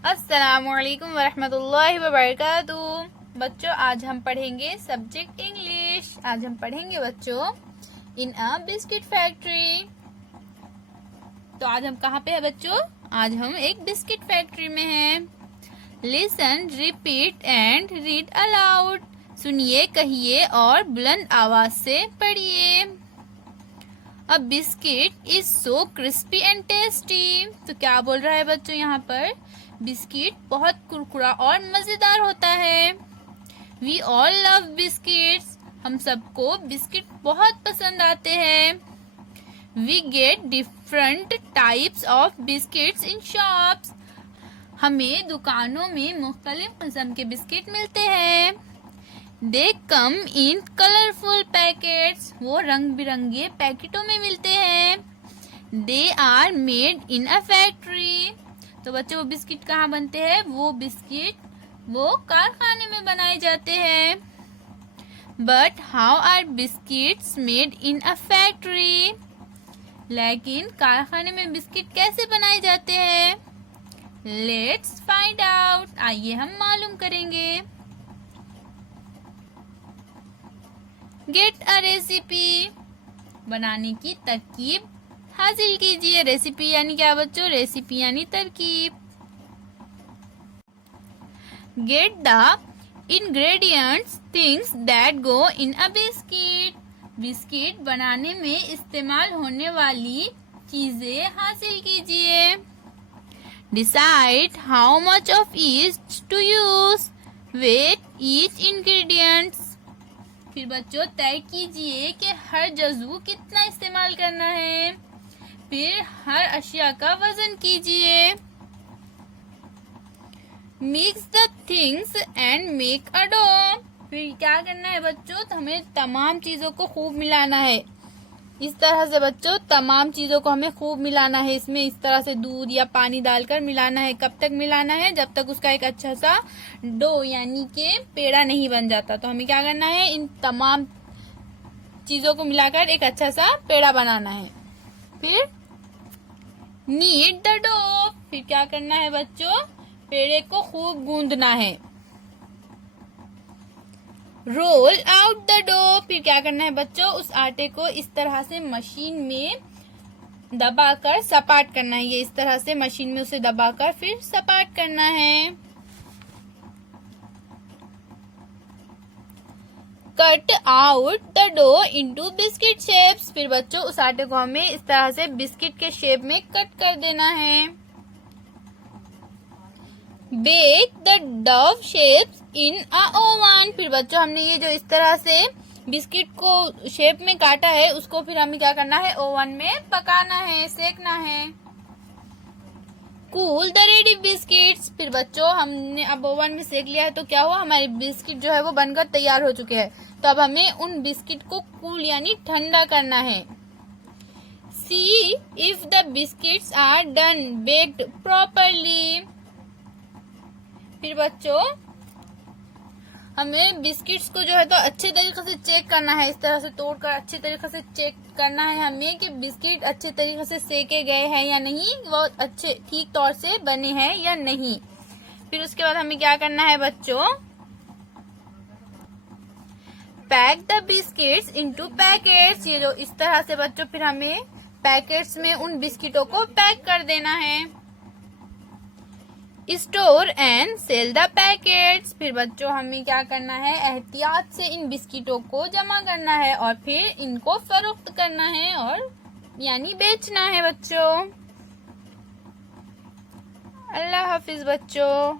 अस्सलामुअलैकुम वरहमतुल्लाहि वबरकातुहू। बच्चों, आज हम पढ़ेंगे सब्जेक्ट इंग्लिश। आज हम पढ़ेंगे बच्चों इन अ बिस्किट फैक्ट्री। तो आज हम कहाँ पे है बच्चों? आज हम एक बिस्किट फैक्ट्री में हैं। Listen, repeat and read aloud. सुनिए, कहिए और बुलंद आवाज से पढ़िए। अ biscuit is so crispy and tasty. तो क्या बोल रहा है बच्चों यहाँ पर? बिस्किट बहुत कुरकुरा और मजेदार होता है। We all love biscuits. हम सबको बिस्किट बहुत पसंद आते हैं। We get different types of biscuits in shops. हमें दुकानों में मुख्तलिफ किस्म के बिस्किट मिलते हैं। They come in colourful packets. वो रंग बिरंगे पैकेटों में मिलते हैं। They are made in a factory. तो बच्चों, वो बिस्किट कहाँ बनते हैं? वो बिस्किट वो कारखाने में बनाए जाते हैं। But how are biscuits made in a factory? लेकिन कारखाने में बिस्किट कैसे बनाए जाते हैं? Let's find out. आइए हम मालूम करेंगे। Get a recipe. बनाने की तरकीब हासिल कीजिए। रेसिपी यानी क्या बच्चों? रेसिपी यानी तरकीब। Get the ingredients things that go in a biscuit. Biscuit बनाने में इस्तेमाल होने वाली चीजें हासिल कीजिए। Decide how much of each to use. Weigh each ingredients. फिर बच्चों, तय कीजिए कि हर जज़ू कितना इस्तेमाल करना है। फिर हर अशिया का वजन कीजिए। Mix the things and make a dough. फिर क्या करना है बच्चों? तो हमें तमाम चीजों को खूब मिलाना है। इस तरह से बच्चों, तमाम चीजों को हमें खूब मिलाना है। इसमें इस तरह से दूध या पानी डालकर मिलाना है। कब तक मिलाना है? जब तक उसका एक अच्छा सा डो यानी कि पेड़ा नहीं बन जाता। तो हमें क्या करना है? इन तमाम चीजों को मिलाकर एक अच्छा सा पेड़ा बनाना है। फिर नीड द डो। फिर क्या करना है बच्चों? पेड़े को खूब गूंदना है। Roll out the dough. फिर क्या करना है बच्चों? उस आटे को इस तरह से मशीन में दबाकर सपाट करना है। ये इस तरह से मशीन में उसे दबाकर फिर सपाट करना है। Cut out the dough into biscuit shapes. फिर बच्चों, उस आटे को हमें इस तरह से बिस्किट के शेप में कट कर देना है। Bake the dough shapes in a oven. फिर बच्चों, हमने ये जो इस तरह से बिस्किट को शेप में काटा है, उसको फिर हमें क्या करना है? ओवन में पकाना है, सेकना है। Cool the ready biscuits. फिर बच्चों, हमने अब ओवन में सेक लिया है, तो क्या हुआ? हमारे बिस्किट जो है वो बनकर तैयार हो चुके हैं। तो अब हमें उन बिस्किट को कूल यानी ठंडा करना है। See if the biscuits are done baked properly. फिर बच्चों, हमें बिस्किट्स को जो है तो अच्छे तरीके से चेक करना है। इस तरह से तोड़कर अच्छे तरीके से चेक करना है हमें कि बिस्किट अच्छे तरीके से सेके गए हैं या नहीं, वो अच्छे ठीक तौर से बने हैं या नहीं। फिर उसके बाद हमें क्या करना है बच्चों? Pack the biscuits into packets. ये जो इस तरह से बच्चों, फिर हमें पैकेट्स में उन बिस्किटों को पैक कर देना है। Store and sell the packets. फिर बच्चों, हमें क्या करना है? एहतियात से इन बिस्किटों को जमा करना है और फिर इनको फरोख्त करना है और यानी बेचना है बच्चों। अल्लाह हाफिज बच्चों।